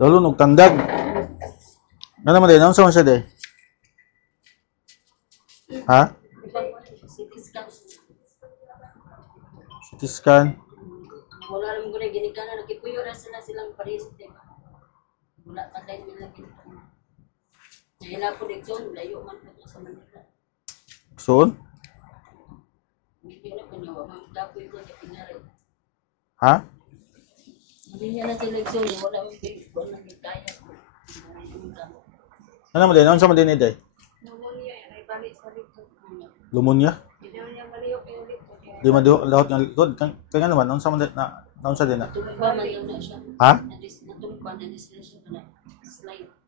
Lalo nung tandag. Ano naman din? Ano sa siya din? Ha? CT scan. Wala naman ko na ginikanan. Nakipuyo na silang parehas. Wala pa tayo nila ginikanan. Nahila po dito, layo man po sa Manila. Soon? Hindi na po niya, magkapoy ko na pinari. Ha? Hindi niya na sila ito, wala mong pinipon na gitaya ko. Ano naman din? Ano sa din ide? Pneumonia yan, ay balik sa likod. Lumonya? Hindi naman niya maliyok yung likod. Di man lahat ng likod. Kaya naman, ano sa din na? Ano sa din na? Tumba man yun na siya. Ha? Natumba na sila siya na slide.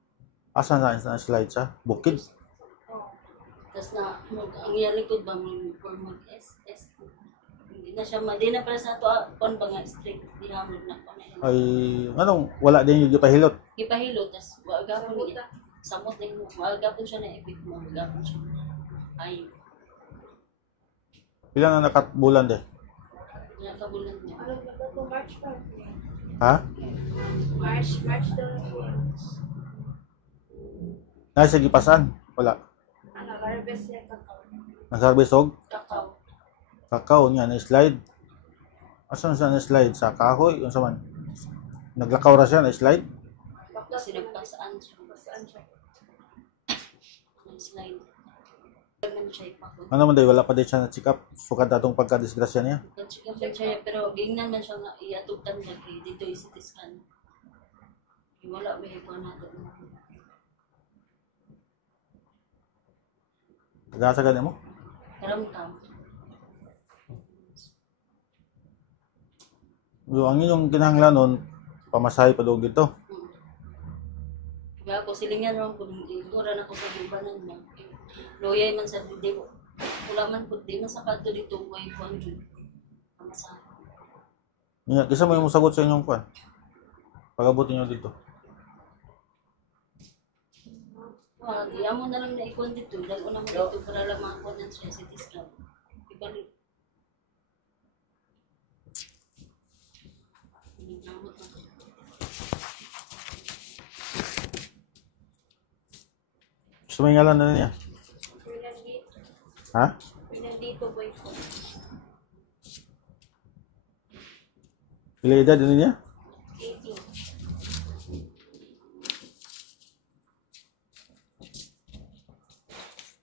Asan na slide siya? Bukid? Tapos na, ang iya likod ba, mag-SS. Hindi na siya, di na para sa ito, kung ba nga straight, di na mo na pa na. Ay, anong, wala din yung pahilot. Ipahilo, tapos waaga po niya. Samot din mo, waaga po siya na epik mo, waaga po siya. Ay, Ilan na nakatbulan de? nakabulan niya. Ano ba ito? March pa. Ha? March daw na po. Nasa gipasan? Wala. Ano, harvest niya kakao. Nasarbisog? Kakao. Kakao niya na slide. Asan sa na slide? Sa kahoy? Yung saman? Naglakaw ra siya na slide? Kasi nagpasaan siya. Saan siya? Nag-slide. Nagman siya ipakot. Ano man day, wala pa din siya na check up. Sukad datong pagka-disgrasya niya. Nag-check up siya, pero gingnan man siya nga iatugtan niya kay dito yung CT scan. Wala may ikaw natin. Taga-sagad mo? Karamtam. Yung ang inyong kinahanglan nun, pamasahe pa doon dito. Kaya ako silingan lang kung itura na ko sa libanan niya. Loyay man sa di ko. Wala man po, di man sa kanto dito ko ay kuwan dyan. Pamasahe. Nga, kisa mo yung sagot sa inyong kwan. Pag-abutin nyo dito. Di amo na lang na ikon dito. Dahil una mo dito para lang makakuha ng siya CT scan. Ibalik. Inamot na. Gusto mo yung ngalan na niya? Ha? Pinandito po ito. Pila edad din niya? 18.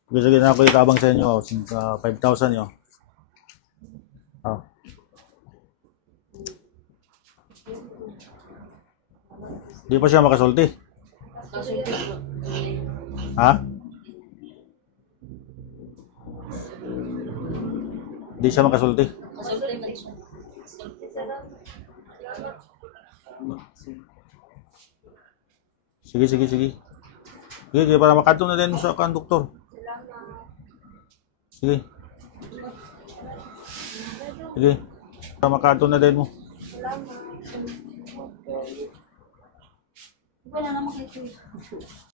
Gusto na ako itabang sa inyo. Since 5,000 nyo. Oh. Di pa siya makasulti. Kaso dito. Ha? Di siya makasulti. Kasultay man siya. Sige. Sige, para makatong na din sa kan doktor. Sige. Para makatong na din mo. Wala naman kayo.